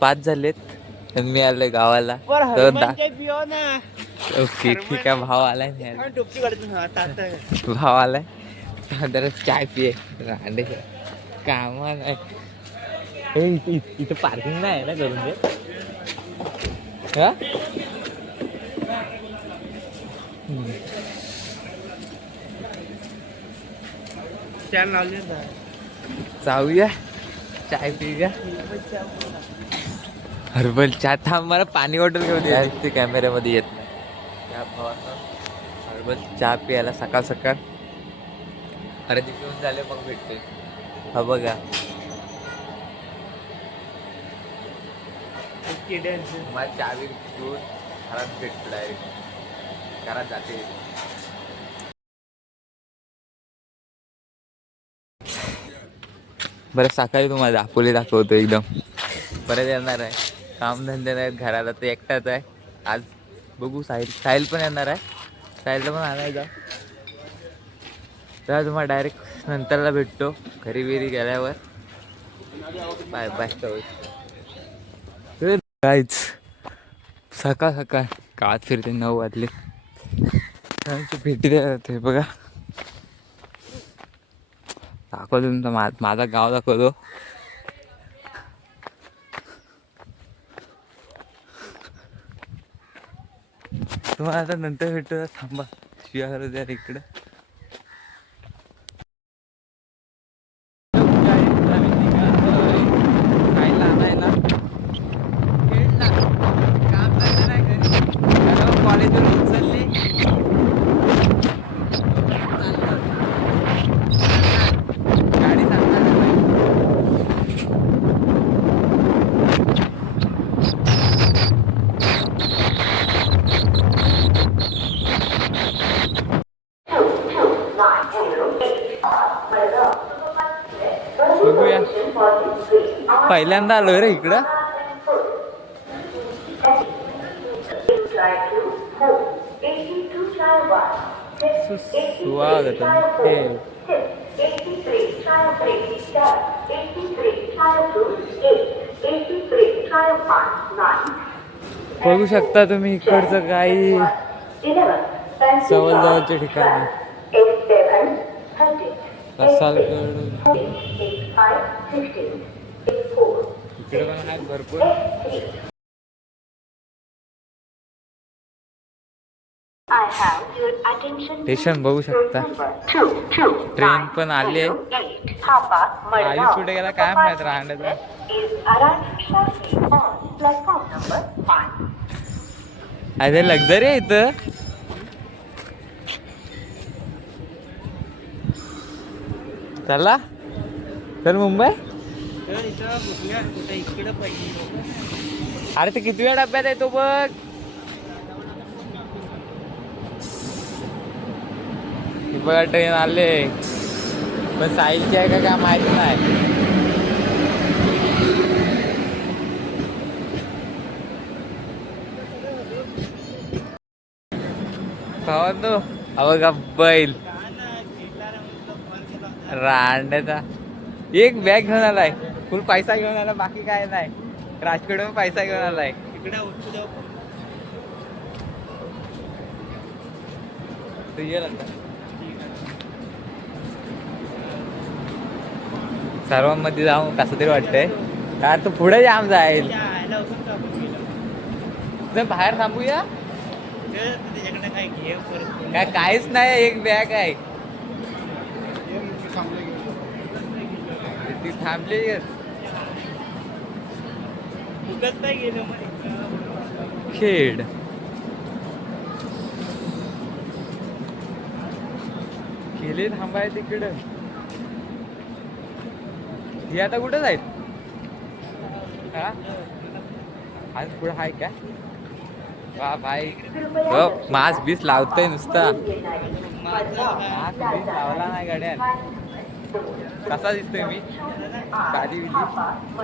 5 झालेत आणि मी आलोय गावाला. ओके ठीक आहे. भाव आलाय भाव आलाय जरा चाय पिये अंडे कामा नाही. इथं पार्किंग नाही ना करून दे. हा जाऊया चाय पिऊया. हर्बल चहा. थांब मला पाणी बॉटल घेऊन द्या. ते कॅमेऱ्यामध्ये येत नाही त्या भावानं हर्बल चहा प्यायला सकाळ सकाळ. अरे ते घेऊन झाले मग भेटते. हा बघा मला चावी घेऊन घरात भेटतो डायरेक्ट. घरात जाते. बरं सकाळी तुम्हाला दाखवले दाखवतो एकदम. परत येणार आहे. कामधंदे नाहीत घराला. तर एकटाच आहे आज. बघू साहिल पण येणार आहे. साहिलला पण आणायचा. तर तुम्हाला डायरेक्ट नंतरला भेटतो घरी बिरी गेल्यावर. Bye bye. काहीच सकाळ सकाळ गावात फिरते. 9 वाजले. भेटी द्या बघा. दाखवतो तुमचा माझा गाव दाखवतो. तुम्हाला आता नंतर भेटतो. थांबा शिव्या करू द्या इकडं. कॉलेजवर उचलली गाडी सांगणार नाही. बघूया. पहिल्यांदा आलोय रे इकडं. स्वागतम. बघू शकता तुम्ही इकडचं काही जवळजवळच्या ठिकाणी. रसालगड इकडे पण आहेत भरपूर. स्टेशन बघू शकता. ट्रेन पण आली आहे. आयुष कुठे गेला काय माहित. राहण्याचा अरे लक्झरी आहे इथं. चला चल मुंबई. अरे ते किती वेळा डब्यात आहे तो बघ. बघा ट्रेन आले. पण साहिलची आहे का काय माहिती नाही. भावांनो बघा बैल रांड्याचा. एक बॅग घेऊन आलाय. फुल पैसा घेऊन आला. बाकी काय नाही. राजकोटहून पैसा घेऊन आलाय. तू ये आता. सर्वांमध्ये जाऊन कसं तरी वाटतंय. काय तू पुढे जाम जाईल. बाहेर थांबूया. काय काहीच नाही. एक बॅग आहे ती थांबली. खेड गेले थांबाय तिकडं. ही आता कुठं जाईल. हा आज पुढं आहे का. वा भाई मास्क बीस लावतोय नुसता. मास्क बीस लावला नाही गाड्या. कसा दिसतोय मी.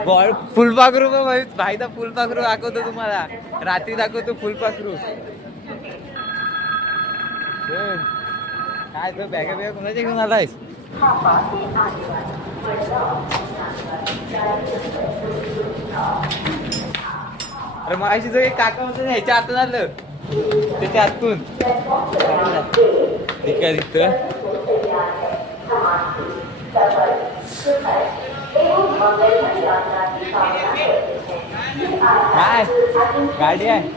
बॉल फुलपाखरू भाईदा. फुलपाखरू दाखवतो तुम्हाला. रात्री दाखवतो फुलपाखरू. काय तो बॅगा बिगा कोणाच्या घेऊन आलायस. अरे मग अशी जो एक काका होतं ना, ह्याच्या हातून आलं त्याच्या हातून ठीक आहे तिथं. काय गाडी आहे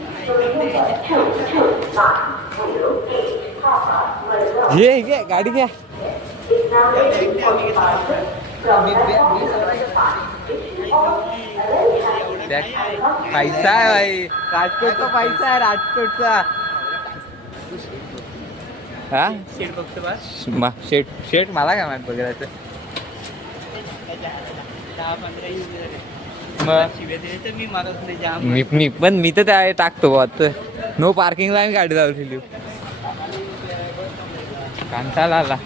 घे गाडी घ्या. पैसा आहे भाई, राजकोटचा पैसा आहे राजकोटचा. हा शेट बघतो शेट मला काय माहित बघायचं. मी तर त्या टाकतो आता नो पार्किंगला आम्ही गाडी लावलेली. कांताला आला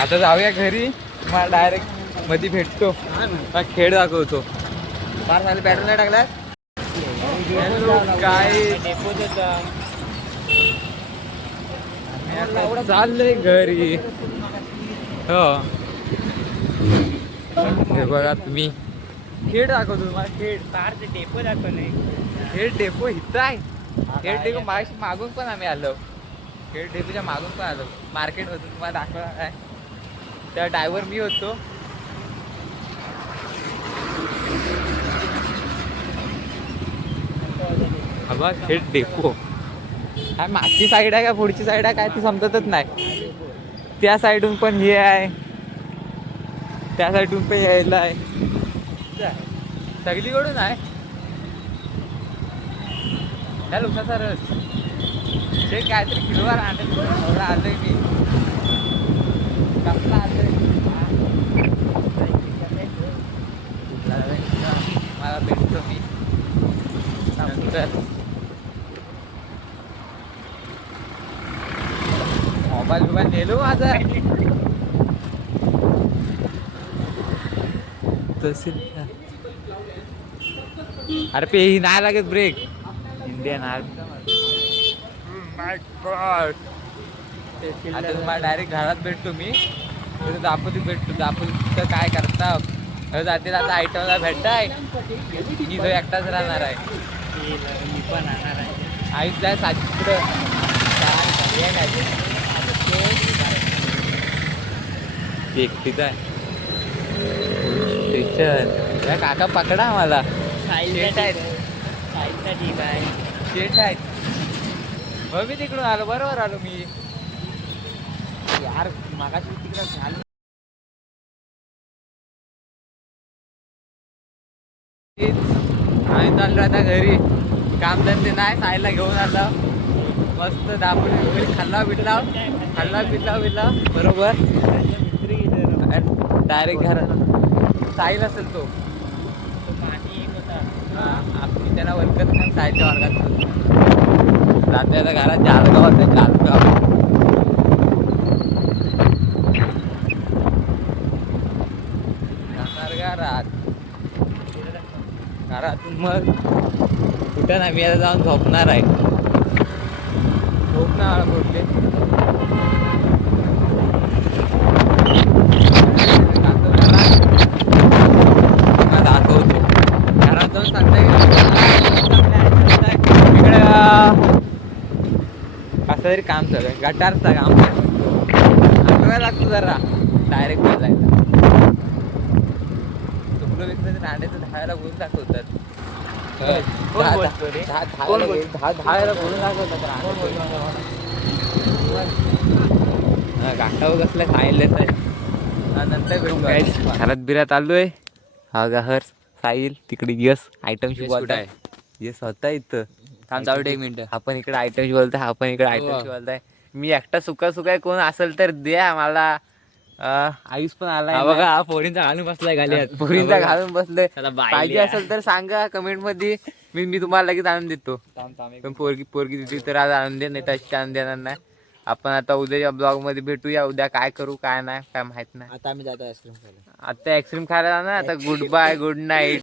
आता, जाऊया घरी मग डायरेक्ट मध्ये भेटतो, खेळ दाखवतो. फार झालं बॅटरी नाही टाकलास काय चाललंय घरी. हो हे बघा तुम्ही, खेळ दाखवतो तुम्हाला. खेळ कारचे डेपो दाखव नाही, खेळ डेपो इथं आहे. खेळ डेपो मागून पण आम्ही आलो, खेळ डेपोच्या मागून पण आलो. मार्केट होतं तुम्हाला दाखवणार आहे. त्या ड्रायव्हर मी होतो. बघा खेळ डेपो हा मागची साईड आहे का पुढची साईड आहे काय ते समजतच नाही. त्या साईडून पण हे आहे, त्या साईडून पण यायला आहे, सगळीकडून आहे. त्या लोकांचा रस ते काहीतरी किलोवर आणत आलोय मी. कसला आलोय मला भेटतो मी नंतर. मोबाईल बिबाईल नेलो माझा. अरे पे ही नाही लागत ब्रेक. इंडियन आर्मी आता तुम्हाला डायरेक्ट घरात भेटतो मी. तिथे दापोलीत भेटतो. दापोलीत काय करता जाते आता आयटमला भेटताय. मी तो एकटाच राहणार आहे. मी पण राहणार आहे. आईच जाय सातपुढं एकटीच आहे. स्टेशन काका पकडा मला. शेट आहेत शेट आहेत. मग मी तिकडून आलो, बरोबर आलो मी. यार मागाशी तिकडं झालं. आम्ही चाललो आता घरी. कामधंदे नाही, साईला घेऊन आला मस्त दापोली खाल्ला बिल्ला बरोबर. डायरेक्ट घरात साहिल असेल तो. मी त्यांना वर्गत नाही, साहिलच्या वर्गात जातो आता घरात. जालगाव घरातून मग कुठं ना मी आता जाऊन झोपणार आहे. झोपणार बोलते दाखवतो. घरात जाऊन सांगता इकडे असं तरी काम चालू आहे. गटारचं काम आठवायला लागतो जरा डायरेक्ट बजायला. तुकडं विकलं नांड्याचं दहायला बोलून दाखवतात. दहायला बोलून दाखवतात. गाठावर कसल्या खायला नंतर घरात बिरात आलोय. हा गहर साहिल तिकडे यस आयटम शिकवताय. यस होता इथं काम चालू. 1 मिनिट आपण इकडे आयटम बोलताय, आपण इकडे आयटम बोलताय. मी एकटा सुका कोण असेल तर द्या मला. आयुष पण आलाय बघा. हा पोरींचा घालून बसलाय खाली. पोरींचा घालून बसलोय. पाहिजे असेल तर सांगा कमेंट मध्ये. मी तुम्हाला लगेच आणून देतो. पण पोरगी दिली तर आज आणून दे, नाही तर आणून देणार नाही. आपण आता उद्याच्या ब्लॉग मध्ये भेटूया. उद्या काय करू काय नाही काय माहित नाही. आता आम्ही जातो आईस्क्रीम खायला. आता आईस्क्रीम खायला जाणार. आता गुड बाय गुड नाईट.